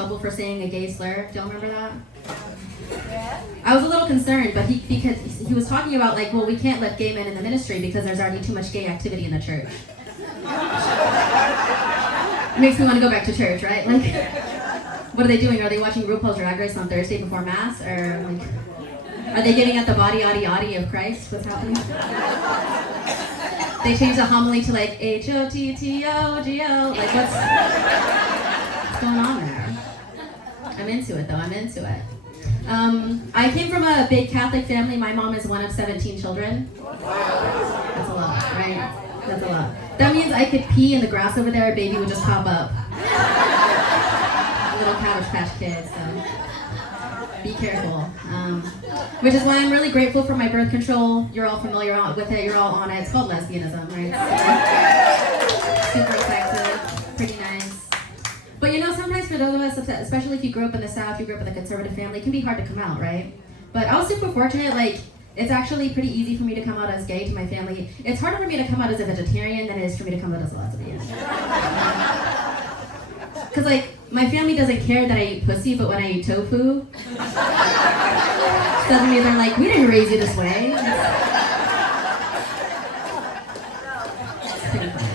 trouble for saying a gay slur. Do y'all remember that? I was a little concerned, but because he was talking about like, well, we can't let gay men in the ministry because there's already too much gay activity in the church. It makes me want to go back to church, right? Like, what are they doing? Are they watching RuPaul's Drag Race on Thursday before Mass? Or like, are they getting at the body, of Christ? What's happening? They changed the homily to like H-O-T-T-O-G-O. Like, what's going on there? I'm into it, though. I'm into it. I came from a big Catholic family. My mom is one of 17 children. That's a lot, right? That's a lot. That means I could pee in the grass over there, a baby would just pop up. A little Cabbage Patch Kid, so be careful. Which is why I'm really grateful for my birth control. You're all familiar with it, you're all on it. It's called lesbianism, right? Super effective, pretty nice. But you know, sometimes for those of us, especially if you grew up in the South, you grew up in a conservative family, it can be hard to come out, right? But I was super fortunate, like, it's actually pretty easy for me to come out as gay to my family. It's harder for me to come out as a vegetarian than it is for me to come out as a lesbian. Because, like, my family doesn't care that I eat pussy, but when I eat tofu, suddenly they're like, we didn't raise you this way. It's pretty funny.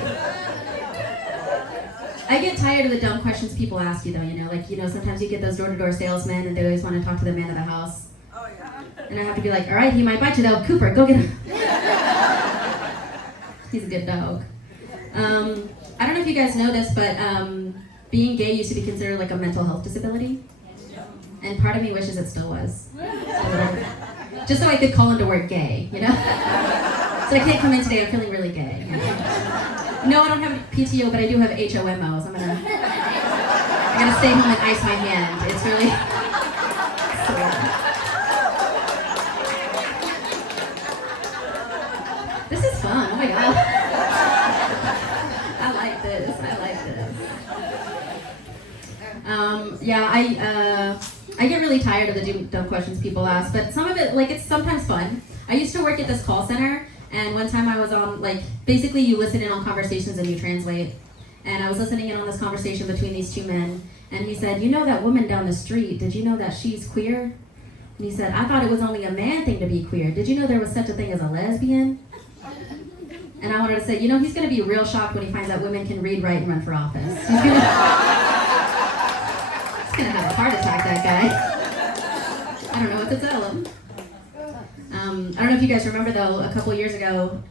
I get tired of the dumb questions people ask you, though, you know? Like, you know, sometimes you get those door-to-door salesmen, and they always want to talk to the man of the house. Oh, yeah. And I have to be like, all right, he might bite you, though. Cooper, go get him. He's a good dog. I don't know if you guys know this, but being gay used to be considered like a mental health disability. And part of me wishes it still was. Just so I could call into work gay, you know? So I can't come in today, I'm feeling really gay. You know? No, I don't have PTO, but I do have HOMOs. I gotta stay home and ice my hand. It's really This is fun, oh my god. I like this. Yeah, I get really tired of the dumb questions people ask, but some of it, like, it's sometimes fun. I used to work at this call center, and one time I was on, like, basically you listen in on conversations and you translate. And I was listening in on this conversation between these two men, and he said, you know that woman down the street, did you know that she's queer? And he said, I thought it was only a man thing to be queer. Did you know there was such a thing as a lesbian? And I wanted to say, you know, he's going to be real shocked when he finds out women can read, write, and run for office. He's going to have a heart attack, that guy. I don't know what to tell him. I don't know if you guys remember, though, a couple years ago,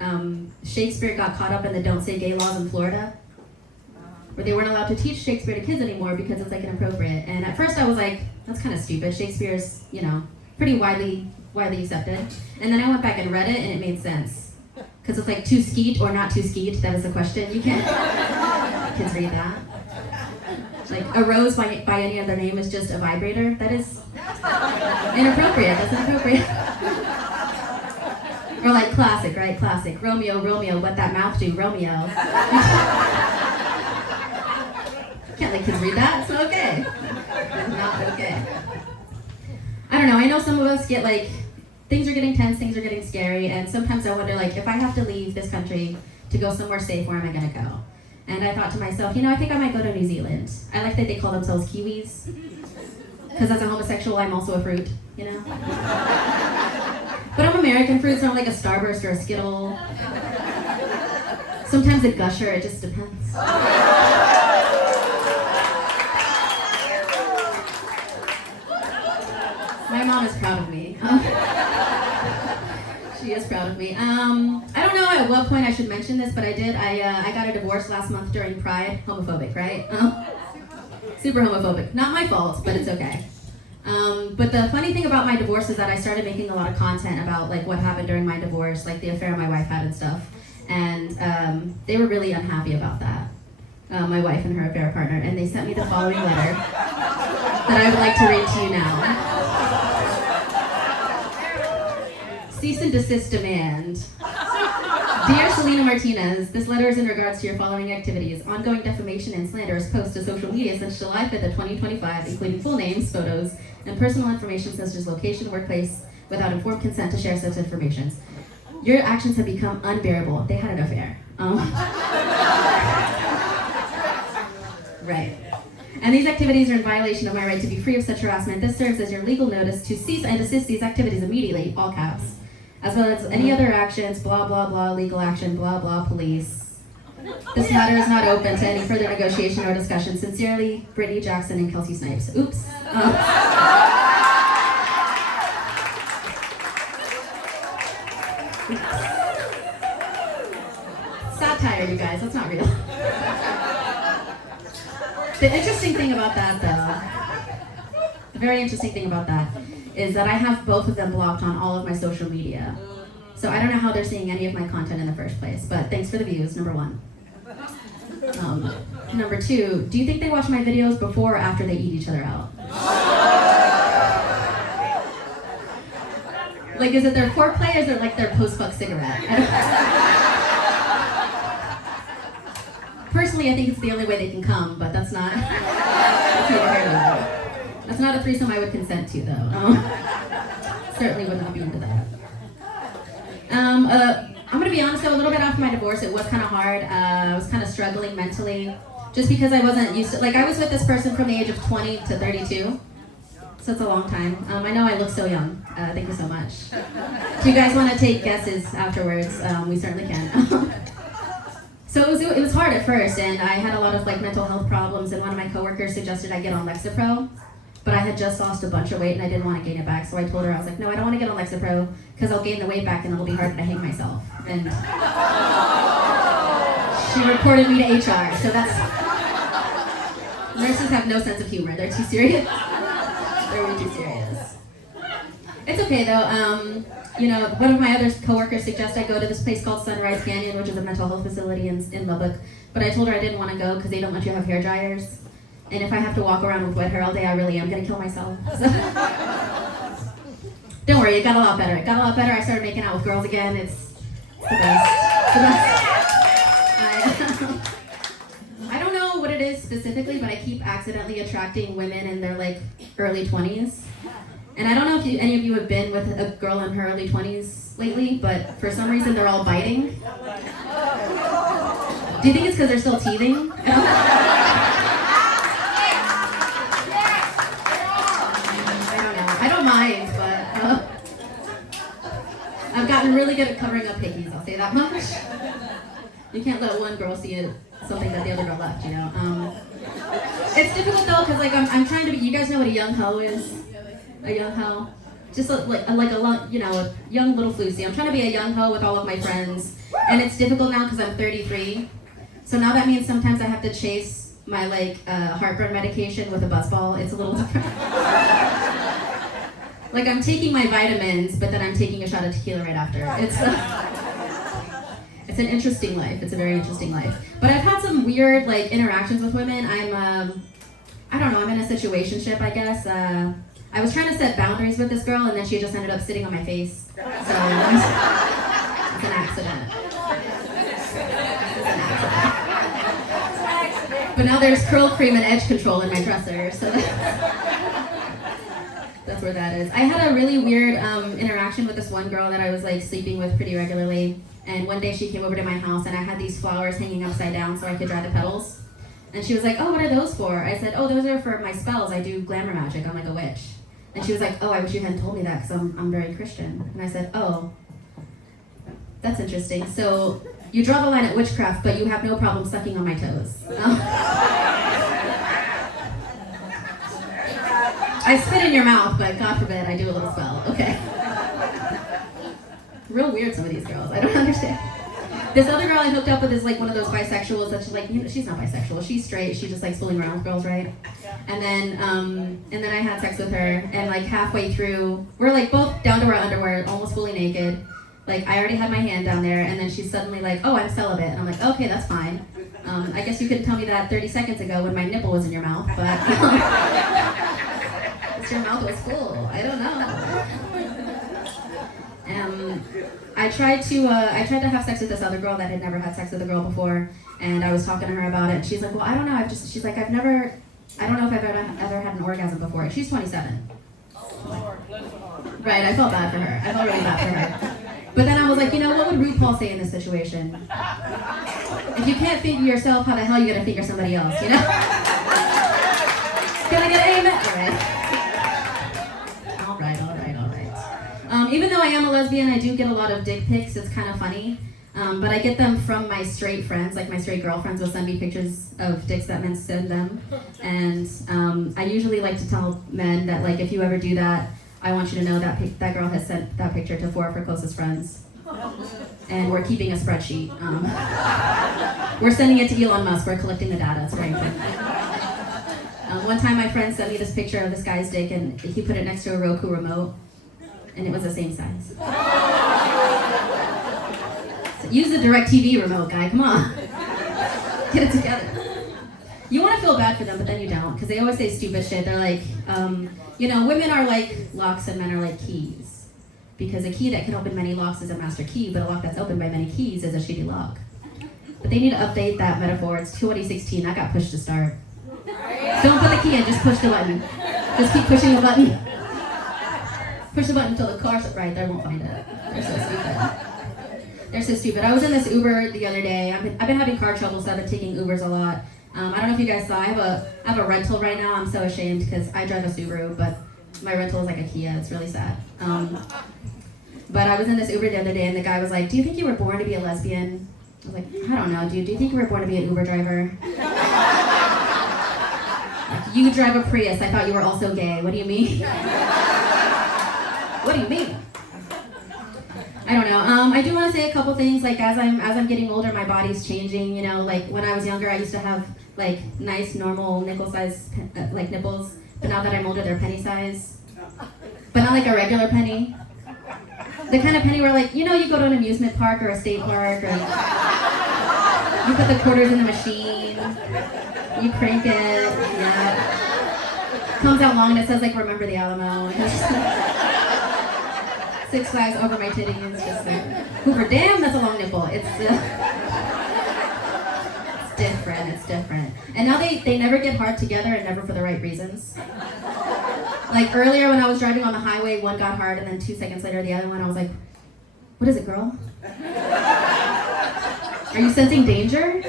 Shakespeare got caught up in the don't say gay laws in Florida, where they weren't allowed to teach Shakespeare to kids anymore because it's like inappropriate. And at first I was like, that's kind of stupid. Shakespeare's, you know, pretty widely accepted. And then I went back and read it, and it made sense. Because it's like too skeet or not too skeet, that is the question. You can't kids read that. Like a rose by any other name is just a vibrator. That is inappropriate. That's inappropriate. Or like classic, right? Classic. Romeo, what that mouth do, Romeo. Can't let kids read that. It's not okay. It's not okay. I don't know. I know some of us get like, things are getting tense, things are getting scary, and sometimes I wonder, like, if I have to leave this country to go somewhere safe, where am I going to go? And I thought to myself, you know, I think I might go to New Zealand. I like that they call themselves Kiwis. Because as a homosexual, I'm also a fruit, you know? But I'm American fruit, so I'm like a Starburst or a Skittle. Sometimes a Gusher, it just depends. My mom is proud of me. She is proud of me. I don't know at what point I should mention this, but I did. I got a divorce last month during Pride. Homophobic, right? Super homophobic. Not my fault, but it's okay. But the funny thing about my divorce is that I started making a lot of content about like what happened during my divorce, like the affair my wife had and stuff. And they were really unhappy about that. My wife and her affair partner, and they sent me the following letter that I would like to read to you now. Cease and desist demand. Dear Selena Martinez, this letter is in regards to your following activities: ongoing defamation and slanderous posts to social media since July 5th of 2025, including full names, photos, and personal information such as location, workplace, without informed consent to share such information. Your actions have become unbearable. They had an affair. Right. and these activities are in violation of my right to be free of such harassment. This serves as your legal notice to cease and desist these activities immediately, all caps, as well as any other actions, blah, blah, blah, legal action, blah, blah, police. This matter is not open to any further negotiation or discussion. Sincerely, Brittany Jackson and Kelsey Snipes. Oops. Satire, you guys. That's not real. The interesting thing about that, though, the very interesting thing about that is that I have both of them blocked on all of my social media. So I don't know how they're seeing any of my content in the first place, but thanks for the views, number one. Number two, do you think they watch my videos before or after they eat each other out? Like, is it their foreplay or is it like their post-fuck cigarette? Personally, I think it's the only way they can come, but that's not that's not a threesome I would consent to, though. Certainly would not be into that. I'm gonna be honest though, a little bit after my divorce, it was kind of hard. I was kind of struggling mentally, just because I wasn't used to, like, I was with this person from the age of 20 to 32, so it's a long time. I know I look so young. Thank you so much. If you guys want to take guesses afterwards, we certainly can. So it was hard at first, and I had a lot of like mental health problems, and one of my coworkers suggested I get on Lexapro, but I had just lost a bunch of weight and I didn't want to gain it back, so I told her, I was like, no, I don't want to get on Lexapro because I'll gain the weight back and it'll be harder to hang myself. And she reported me to HR, so that's... Nurses have no sense of humor, they're too serious. They're way too serious. It's okay though. You know, one of my other coworkers suggested I go to this place called Sunrise Canyon, which is a mental health facility in Lubbock, but I told her I didn't want to go because they don't let you have hair dryers. And if I have to walk around with wet hair all day, I really am going to kill myself. So. Don't worry, it got a lot better. It got a lot better. I started making out with girls again. It's the best. It's the best. I don't know what it is specifically, but I keep accidentally attracting women in their like early 20s. And I don't know if any of you have been with a girl in her early 20s lately, but for some reason they're all biting. Do you think it's because they're still teething? I don't mind, but I've gotten really good at covering up hickeys, I'll say that much. You can't let one girl see something that the other girl left, you know? It's difficult though, because like I'm trying to be, you guys know what a young hoe is? A young hoe? Just like a you know, a young little floozy. I'm trying to be a young hoe with all of my friends, and it's difficult now because I'm 33. So now that means sometimes I have to chase my like heartburn medication with a buzzball. It's a little different. Like I'm taking my vitamins, but then I'm taking a shot of tequila right after. It's an interesting life. It's a very interesting life. But I've had some weird like interactions with women. I don't know. I'm in a situationship, I guess. I was trying to set boundaries with this girl, and then she just ended up sitting on my face. So it's an accident. But now there's curl cream and edge control in my dresser, so that's where that is. I had a really weird interaction with this one girl that I was like sleeping with pretty regularly, and one day she came over to my house, and I had these flowers hanging upside down so I could dry the petals. And she was like, oh, what are those for? I said, oh, those are for my spells. I do glamour magic. I'm like a witch. And she was like, oh, I wish you hadn't told me that because I'm very Christian. And I said, oh, that's interesting. So you draw the line at witchcraft, but you have no problem sucking on my toes. I spit in your mouth, but God forbid I do a little spell. Okay. Real weird, some of these girls. I don't understand. This other girl I hooked up with is like one of those bisexuals that's like, you know, she's not bisexual, she's straight, she just likes fooling around with girls, right? And then I had sex with her, and like halfway through, we're like both down to our underwear, almost fully naked. Like I already had my hand down there, and then she's suddenly like, oh, I'm celibate. And I'm like, okay, that's fine. I guess you couldn't tell me that 30 seconds ago when my nipple was in your mouth, but your mouth was full, I don't know. I tried to have sex with this other girl that had never had sex with a girl before, and I was talking to her about it, and she's like, well, I don't know, she's like, I don't know if I've ever had an orgasm before. She's 27. Right, I felt bad for her. I felt really bad for her. But then I was like, you know, what would RuPaul say in this situation? If you can't figure yourself, how the hell are you gonna figure somebody else, you know? Can I get an amen? All right. Even though I am a lesbian, I do get a lot of dick pics. It's kind of funny. But I get them from my straight friends, like my straight girlfriends will send me pictures of dicks that men send them. And I usually like to tell men that, like, if you ever do that, I want you to know that that girl has sent that picture to 4 of her closest friends. And we're keeping a spreadsheet. We're sending it to Elon Musk. We're collecting the data. It's very important. One time my friend sent me this picture of this guy's dick, and he put it next to a Roku remote, and it was the same size. So use the DirecTV remote, guy. Come on. Get it together. You want to feel bad for them, but then you don't, because they always say stupid shit. They're like, women are like locks and men are like keys. Because a key that can open many locks is a master key, but a lock that's opened by many keys is a shitty lock. But they need to update that metaphor. It's 2016. That got pushed to start. Don't put the key in, just push the button. Just keep pushing the button. Push the button until the car's right. They won't find it. They're so stupid. They're so stupid. I was in this Uber the other day. I've been having car trouble, so I've been taking Ubers a lot. I don't know if you guys saw. I have a rental right now. I'm so ashamed because I drive a Subaru, but my rental is like a Kia. It's really sad. But I was in this Uber the other day, and the guy was like, "Do you think you were born to be a lesbian?" I was like, "I don't know, dude. Do you think you were born to be an Uber driver?" Like, you drive a Prius. I thought you were also gay. What do you mean? What do you mean? I don't know. I do want to say a couple things. Like, as I'm getting older, my body's changing. You know, like when I was younger, I used to have like nice, normal nickel size like nipples. But now that I'm older, they're penny size. But not like a regular penny. The kind of penny where, like, you go to an amusement park or a state park, or you put the quarters in the machine, you crank it, yeah. Comes out long and it says, like, remember the Alamo. And it's just 6 Flags over my titties, just like, Hoover Dam, that's a long nipple. It's different. And now they never get hard together and never for the right reasons. Like earlier when I was driving on the highway, one got hard, and then 2 seconds later the other one, I was like, what is it, girl? Are you sensing danger?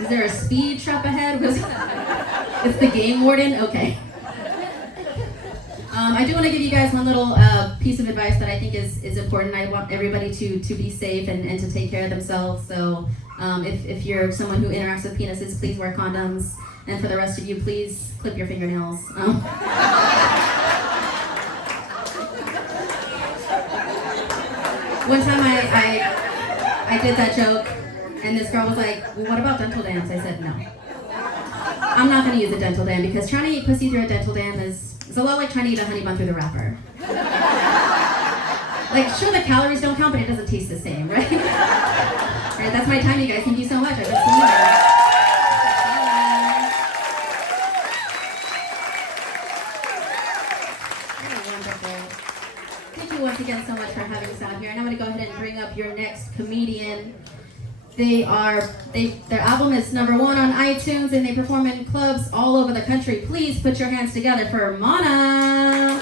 Is there a speed trap ahead? It's the game warden? Okay. I do want to give you guys one little piece of advice that I think is important. I want everybody to be safe and to take care of themselves. So if you're someone who interacts with penises, please wear condoms. And for the rest of you, please clip your fingernails. One time I did that joke, and this girl was like, well, what about dental dams? I said, no. I'm not going to use a dental dam, because trying to eat pussy through a dental dam is a lot like trying to eat a honey bun through the wrapper. Like, sure, the calories don't count, but it doesn't taste the same, right? All right, that's my time, you guys. Thank you so much. I've been seeing you guys. Once again so much for having us out here, and I'm going to go ahead and bring up your next comedian. Their album is #1 on iTunes, and they perform in clubs all over the country. Please put your hands together for Mana.